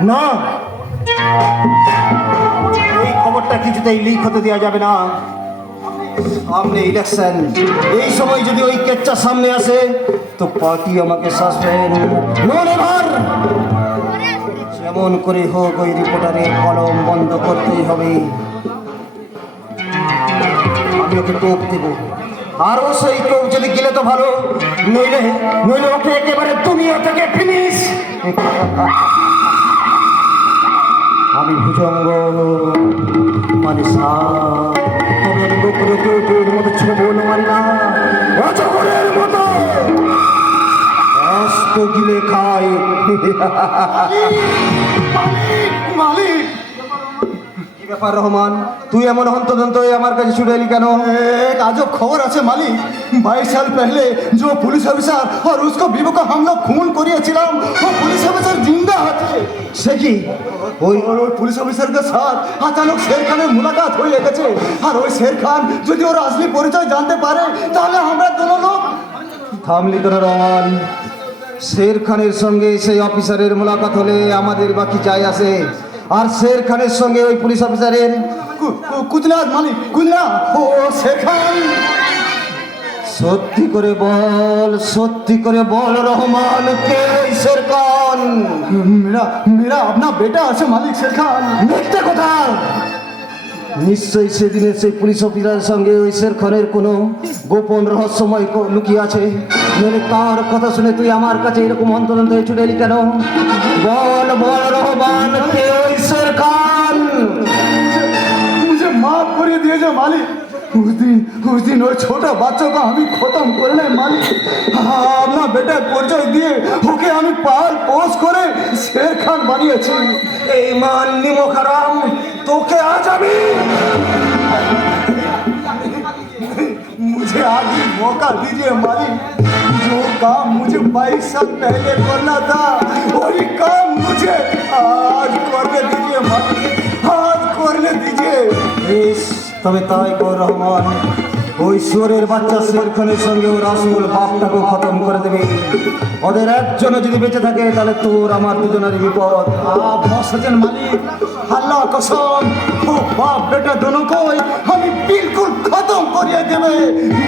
না, এই খবরটা কিছুতেই লিক হতে দেওয়া যাবে না। সামনে ইলেকশন, এই সময় যদি ওই কেচ্চা সামনে আসে তো পার্টি আমাকে সাসপেন্ড। যেমন করে হোক ওই রিপোর্টারের কলম বন্ধ করতেই হবে। আমি ওকে টোপ দেব, আর ও সেই টোপ যদি গেলে তো ভালো, নইলে নইলে ওকে একেবারে দুনিয়া থেকে ফিনিশ। আমি ভুজঙ্গ মানে তবে আমি গোকুলের মতো ছোবল মারি না, অজগরের মতো অস্ত গিলে খাই। मालिक কি ব্যাপার রহমান, তুই এমন হন্তদন্ত হয়ে আমার কাছে ছুটে এলি কেন? एक अजब खबर আছে मालिक। 22 साल पहले जो पुलिस ऑफिसर और उसको बीबो को हम लोग खून করিয়েছিলাম, वो पुलिस ऑफिसर जिंदा আছে। সে কি? ওই পুলিশ অফিসারদের সাথে আচানক শের খানের মুলাকাত হয়ে গেছে। আর ওই শের খান যদি ওর আসলি পরিচয় জানতে পারে তাহলে আমরা দুটো লোক। থামলি কেন রহমান? শের খানের সঙ্গে সেই অফিসারের মোলাকাত হলে আমাদের বাকি যায় আসে, আর শের খানের সঙ্গে ওই পুলিশ অফিসারের কুজনাথ মালিক কুজনা ও শের খান। সত্যি করে বল রহমান, কে ওই শের খান? मेरा अपना बेटा আছে মালিক শের খান। মিথ্যে কথা। নিশ্চয়ই সেদিনের সেই পুলিশ অফিসারের সঙ্গে ওই শের খানের কোনো গোপন রহস্যময় লুকিয়ে আছে। নইলে তার কথা শুনে তুই আমার কাছে এরকম অন্তরন্ত হয়ে ছুটে এলি কেন? বল বল রহমান, কে ওই শের খান? मुझे माफ कर दिए मालिक। उस दिन वो छोटा बच्चा को हमें खत्म करने मालिक। अपना बेटा परिचय दिए ओके हमें पाल पोस करे शेर खान বানিয়েছি। এই মান নিমক হারাম, তোকে আজ আমি। मुझे आज ही मौका दीजिए मालिक। जो काम मुझे 22 साल पहले करना था वही काम मुझे आज करने दीजिए मालिक, आज करने दीजिए। বেশ, তবে তাই কর রহমান। ওই শুয়োরের বাচ্চা শের খানের সঙ্গে ওর আসল বাপটাকেও খতম করে দেবে। ওদের একজনও যদি বেঁচে থাকে তাহলে তোর আমার দুজনেরই বিপদ। आप सजन मालिक, अल्लाह कसम वो बाप बेटा दोनों को हमें बिल्कुल खत्म करिए देवे,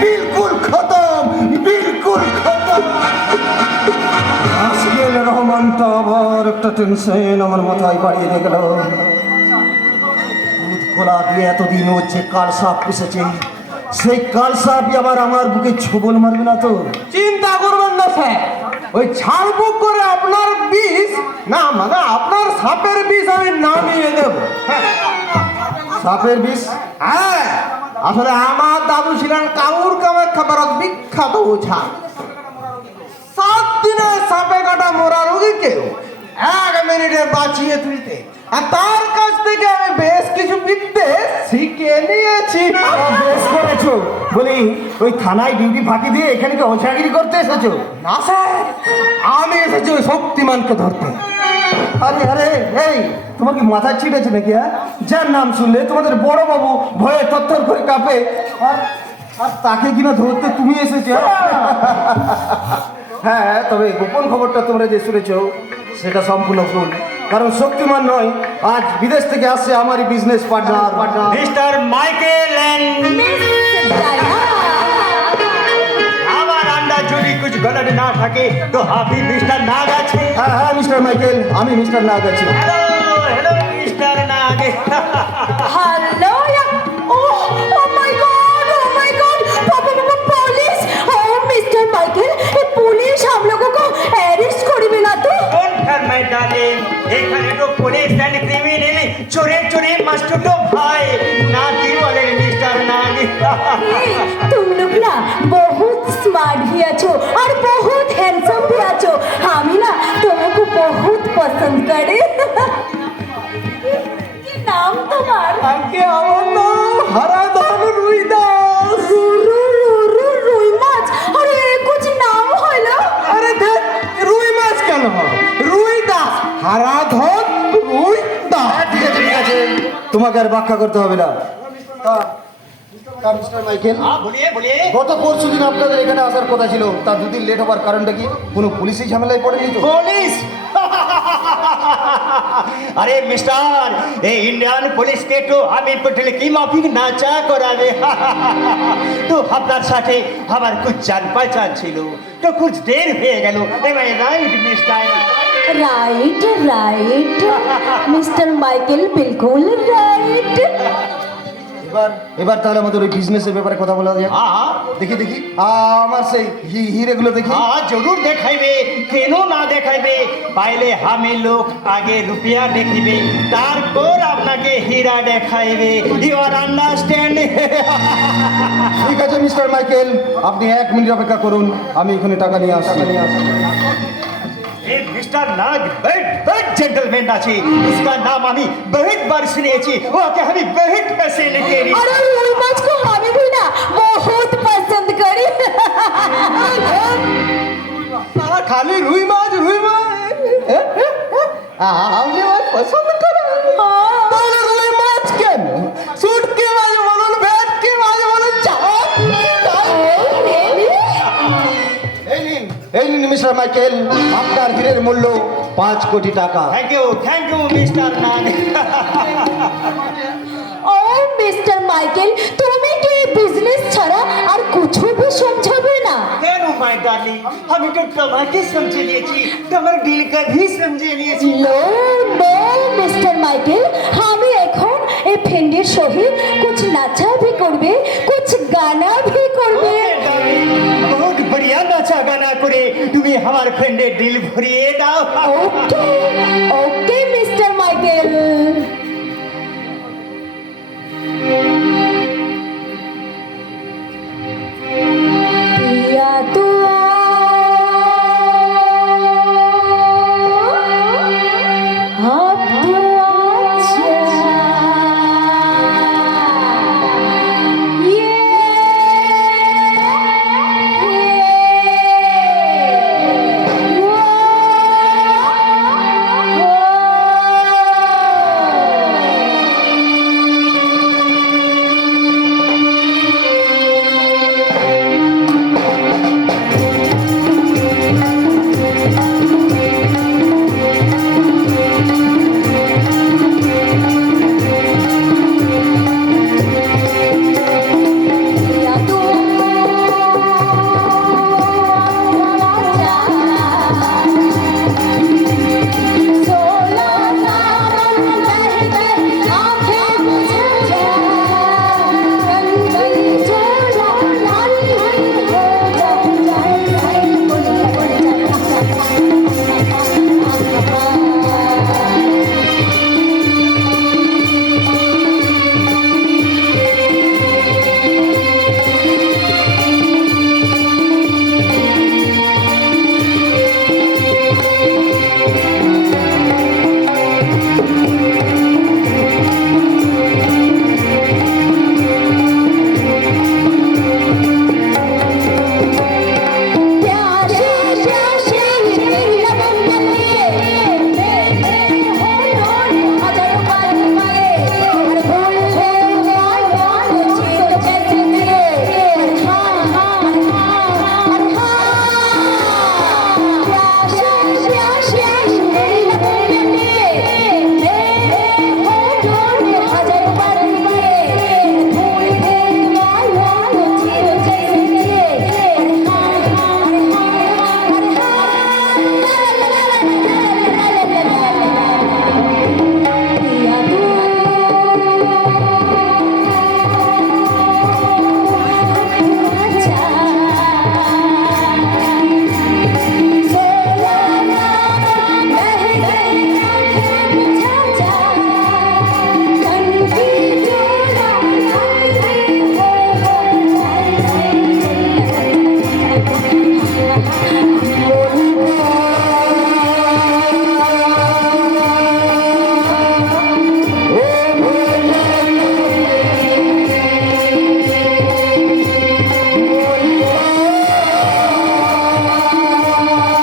बिल्कुल खत्म, बिल्कुल खत्म। আজকের রহমানটা আবার একটা টেনশন আমার মাথায় বাড়িয়ে দিয়ে গেল। দুধ খোলা দিয়ে এতদিন ও যে কালসাপ পুষেছে, সেই কালসাপই আবার আমার বুকে ছোবল মারবে না তো? চিন্তা করবেন না স্যার, ওই ছাড়বুক করে আপনার বিষ না মানে আপনার সাপের বিষ আমি নামিয়ে দেব। সাপের বিষ? হ্যাঁ, আসলে আমার দাদু ছিলেন কাউর কামাখ্যা পাড়ার বিখ্যাত ওঝা। 7 দিনে সাপে কাটা মরা রোগীকে 1 মিনিটে বাঁচিয়ে তুলতে, আর তার কাছ থেকে আমি বেশ কিছু বিদ্যে শিখে নিয়েছি। বেশ করেছো। বলি, ওই থানায় ডিউটি ফাঁকি দিয়ে এখানে কি ওঝাগিরি করতে এসেছো? না স্যার, আমি এসেছি ওই শক্তিমানকে ধরতে। আরে আরে, এই তোমার কি মাথা ছিটেছে নাকি? হ্যাঁ, যার নাম শুনলে তোমাদের বড় বাবু ভয়ে থরথর করে কাঁপে, আর আর তাকে কিনা ধরতে তুমি এসেছো? হ্যাঁ, তবে গোপন খবরটা তোমরা যে শুনেছো সেটা সম্পূর্ণ ভুল। কারণ শক্তিমান নয়, আজ বিদেশ থেকে আসছে আমারই business partner mister Michael and আমার আন্ডার যদি কিছু গলত না থাকে তো আপনি মিস্টার নাগ আছে। হ্যাঁ হ্যাঁ, মিস্টার মাইকেল, আমি মিস্টার নাগ আছি। Hello hello mister Nag. Hello, yeah. Oh my God, Papa, police! Oh, Mr. Michael, ये पुलिस हम लोगों को अरेस्ट करेगी ना तो? ডোন্ট হার মাই ডার্লিং, এখানে তো পুলিশ এন্ড ক্রিমিনাল চোরে চোরে মাস্টার তো ভাই না কি বলেন মিস্টার নাগ। ए, तुम लोग ना बहुत स्मार्ट भी आछो और बहुत हैंडसम भी आछो। हमें ना तुमको बहुत पसंद करे। কি নাম তোমার? আগে আমার নাম হারাধন রুইদাস। রুই মাছ? আরে कुछ নাম হলো? আরে দেখ, রুই মাছ কেন হয়? রুই দাস, হারাধন রুই দাস। ঠিক আছে ঠিক আছে, তোমাকে আর ব্যাখ্যা করতে হবে না। মিস্টার মাইকেল, বলিয়ে বলিয়ে গত পরশুদিন আপনাদের এখানে আসার কথা ছিল, তা 2 দিন লেট হবার কারণটা কি? কোনো পুলিশই ঝামেলায় পড়েনি তো? পুলিশ अरे मिस्टर ये इंडियन पुलिस के तो हमें पटेल की माफी नाचा करावे तो আপনার সাথে আমার कुछ जान पहचान ছিল तो कुछ देर হয়ে গেল am I right mister right right mister Michael बिल्कुल राइट এবার তাহলে আমাদের ওই বিজনেসের ব্যাপারে কথা বলা যায়। हाँ দেখি দেখি আমার সেই হিরেগুলো দেখি। हाँ जरूर देखाइबे केनो ना देखाइबे पहले हमें लोग आगे रुपया देखिबे तारपर আপনাকে হীরা দেখাইবে ইউ আর আন্ডারস্ট্যান্ড ঠিক আছে মিস্টার মাইকেল, আপনি 1 মিনিট অপেক্ষা করুন, আমি এখানে টাকা নিয়ে আসছি। ये मिस्टर नाग बहुत जेंटलमैन আছে इसका नाम আমি बहुत बार শুনেছি ওকে আমি बहुत पैसे लेके अरे रुई माछ को हमें भी ना बहुत पसंद करी সারা খালি রুই মাছ আপনি মাছ পছন্দ করেন তাহলে রুই মাছ কেন শুটকি মাছ বলুন ভেটকি মাছ বলুন এই নিন মিস্টার মাইকেল, আপনার হীরের মূল্য 5 কোটি টাকা। थैंक यू मिस्टर नाग ओ मिस्टर माइकल तुम्हें के बिजनेस छड़ा और कुछ भी समझाबे ना কেন মাই ডার্লিং আমি তো তোমাকে समझे লিয়েছি তোমার দিল का भी समझे লিয়েছি नो नो मिस्टर माइकल हमें এখন এই ফেন্ডির সহিত कुछ নাচা भी করবে कुछ গানা भी করবে बहुत बढ़िया नाचा गाना করে তুমি আমার ফ্রেন্ডের দিল ভরিয়ে দাও ओके ओके मिस्टर माइकल पिया तू अब तू आजा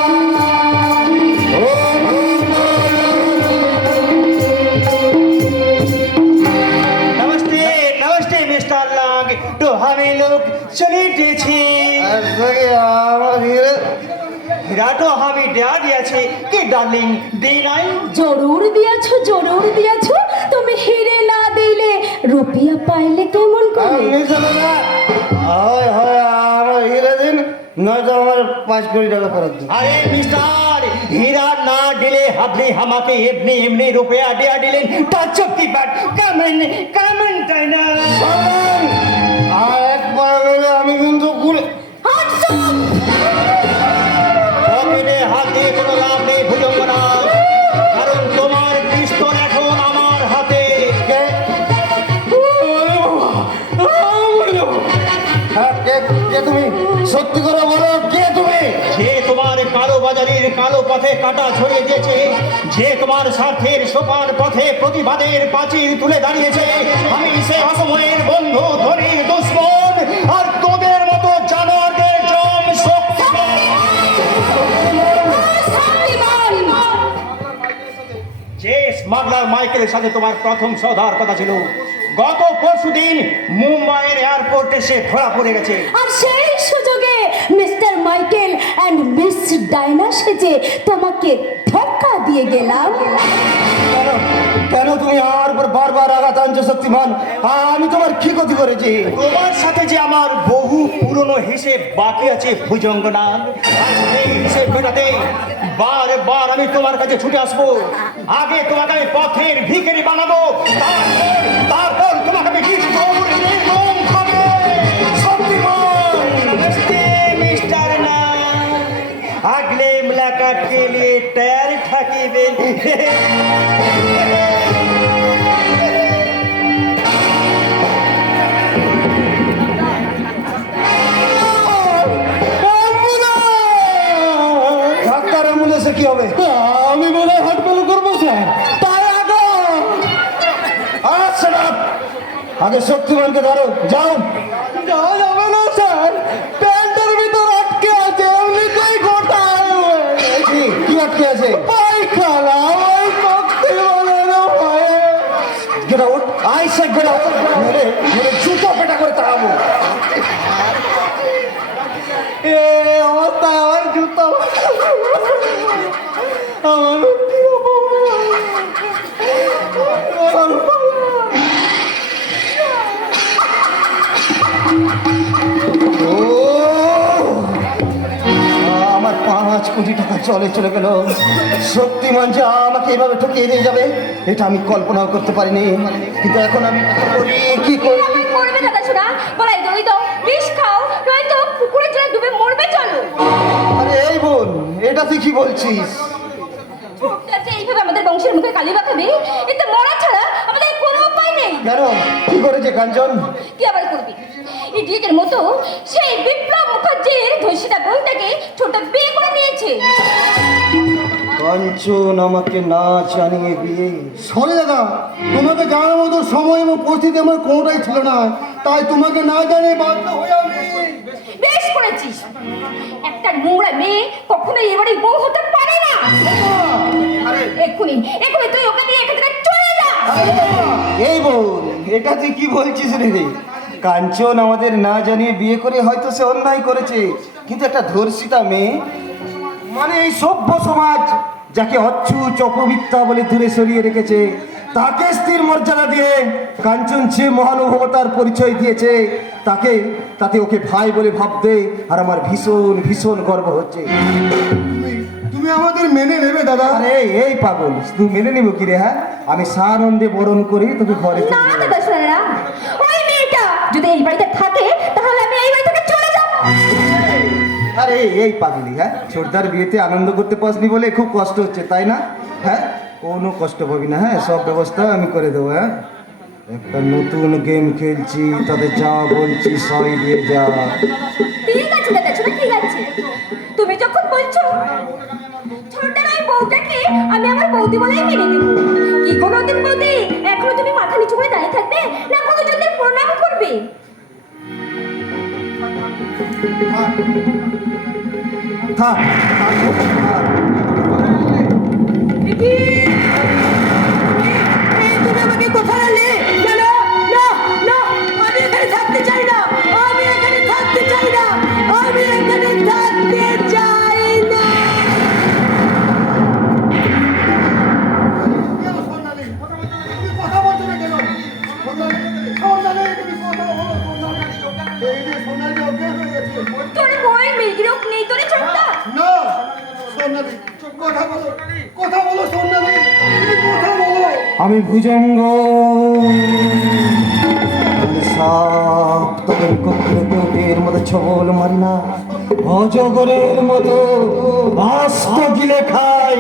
আমার হিরাটো আমি দেয়া দিয়েছে কি ডার্লিং দে নাই জরুর দিয়াছো তুমি হিরে না দিলে রুপিয়া পাইলে কেমন করে হয় হয় আমার হিরে দিন নয়তো আমার 5 কোটি টাকা ফেরত দিন। আরে মিস্টার হীরা না দিলে আপনি আমাকে এমনি এমনি রুপিয়া দেয়া দিলেন touch of the but come in তাই না আর একবার গেলে আমি কিন্তু গুলে পকেটে হাত দিয়ে কোনো লাভ নেই ভুজঙ্গনা কারণ তোমার পিস্তল এখন আমার হাতে হ্যাঁ, কে তুমি সত্যি করে বলো কে তুমি? যে তোমার কালো বাজারের কালো পথে কাটা ছড়িয়ে দিয়েছে যে তোমার স্বার্থের সোপান পথে প্রতিবাদের প্রাচীর তুলে দাঁড়িয়েছে আমি সে অসময়ের বন্ধু ধরির দুশ্মন আর তোদের মতো জানোয়ারদের জম শক্তিমান যে স্মাগলার মাইকেলের সাথে তোমার প্রথম সৌদার কথা ছিল গত পরশুদিন মুম্বাইয়ের এয়ারপোর্টে সে ধরা পড়ে গেছে আর সেই সুযোগে mister Michael and miss Diana সেজে তোমাকে ধোঁকা দিয়ে গেলাম। কেন তুমি আমার উপর বারবার আঘাত আনছো শক্তিমান? আমি তোমার কি ক্ষতি করেছি? তোমার সাথে যে আমার বহু পুরনো হিসেব বাকি আছে ভুজঙ্গনা এই হিসেব মেটাতে বারবার আমি তোমার কাছে ছুটে আসবো আগে তোমাকে আমি পথের ভিখারি বানাবো তারপর তোমাকে আমি मिस्टर ना अगले मुलाकात के लिए तैयार ठाकिबे ডাক্তার অ্যাম্বুলেন্সে কি হবে? আমি মনে হয় হাসপাতাল করবো স্যার। তার আগে আচ্ছা আগে শক্তিমানকে ধরো যাও। যাওয়া যাবে না স্যার, প্যান্টের ভিতর আটকে আছে এমনিতেই গোটা কি আটকে আছে? পায়খানা ওই শক্তি বলে না ভয়ে। Get out I say get out মেরে জুতো পেটা করে তাড়াবো। এ অবস্থায় আমার জুতো আমার কি আমার 5 কোটি টাকা চলে গেল। শক্তিমান যে আমাকে এভাবে ঠকিয়ে দিয়ে যাবে এটা আমি কল্পনাও করতে পারিনি, কিন্তু এখন আমি কি করি? কি করবে দাদা শোনা বলাই দই দাও বিষ খাও নয়তো পুকুরে জলে ডুবে মরবে চলো। আরে এই বোন, এটা তুই কি বলছিস? ছোটটা যে এইভাবে আমাদের বংশের মুখে কালি বাঁকাবে এতে মরা ছাড়া আমাদের কোনো উপায় নেই। কেন কি করেছে কাঞ্চন? কি আবার করবি ইডিয়েটের মতো সেই বিপ্লব মুখার্জির ধর্ষিতা বোনটাকে ছোট বিয়ে করে নিয়েছে। কাঞ্চন আমাকে না জানিয়ে বিয়ে? সরে দাদা, তোমাকে জানার মতো সময় এবং পরিস্থিতি আমার কোনোটাই ছিল না, তাই তোমাকে না জানিয়ে বাধ্য হয়ে আমি। বেশ করেছিস, একটা নোংরা মেয়ে কখনোই এবারে বউ হতে পারে না। এক্ষুনি তুই ওকে নিয়ে এখান থেকে চলে যা। এই বোন, এটা তুই কি বলছিস রে? কাঞ্চন আমাদের না জানিয়ে বিয়ে করে হয়তো সে অন্যায় করেছে, কিন্তু একটা ধর্ষিতা মেয়ে মানে এই সভ্য সমাজ যাকে অচ্ছুত অপবিত্রা বলে দূরে সরিয়ে রেখেছে তাকে স্ত্রীর মর্যাদা দিয়ে কাঞ্চন যে মহানুভবতার পরিচয় দিয়েছে তাতে ওকে ভাই বলে ভাবতে আর আমার ভীষণ ভীষণ গর্ব হচ্ছে। তুমি আমাদের মেনে নেবে দাদা? আরে এই পাগল, তুই মেনে নিব কি রে? হ্যাঁ, আমি সানন্দে বরণ করি তোকে ঘরে না দাদা শোনা ওই মেয়েটা যদি এই বাড়িতে থাকে তাহলে আমি এই বাড়ি থেকে চলে যাব। আরে এই পাগলি, হ্যাঁ ছোটদার বিয়েতে আনন্দ করতে পাসনি বলে খুব কষ্ট হচ্ছে তাই না? হ্যাঁ, কোনো কষ্ট পাবি না, হ্যাঁ সব ব্যবস্থা আমি করে দেবো। হ্যাঁ, একটা নতুন গেম খেলছি, তাদের যা বলছি সবাই দিয়ে যা। ঠিক আছে দাদা শোনা, ঠিক আছে তুমি যখন বলছো ছোটটার ওই বউটাকে আমি আমার বৌদি বলেই মেনে নেব। কি কোনোদিন বৌদি এখনো তুমি মাথা নিচু করে দাঁড়িয়ে থাকবে না কোনো জনের প্রণাম করবে? থাক তুমি আমাকে কোথায় আনলে? না না না, আমি এখানে থাকতে চাই না, আমি এখানে থাকতে চাই না, আমি এখানে থাকতে চাই না। কথা বলো সন্ন্যাসী, তুমি কথা বলো। আমি ভুজঙ্গ সাপ, তোদের কখনো কেউটের মতো ছবল মারি না, অজগরের মতো আস্ত গিলে খাই।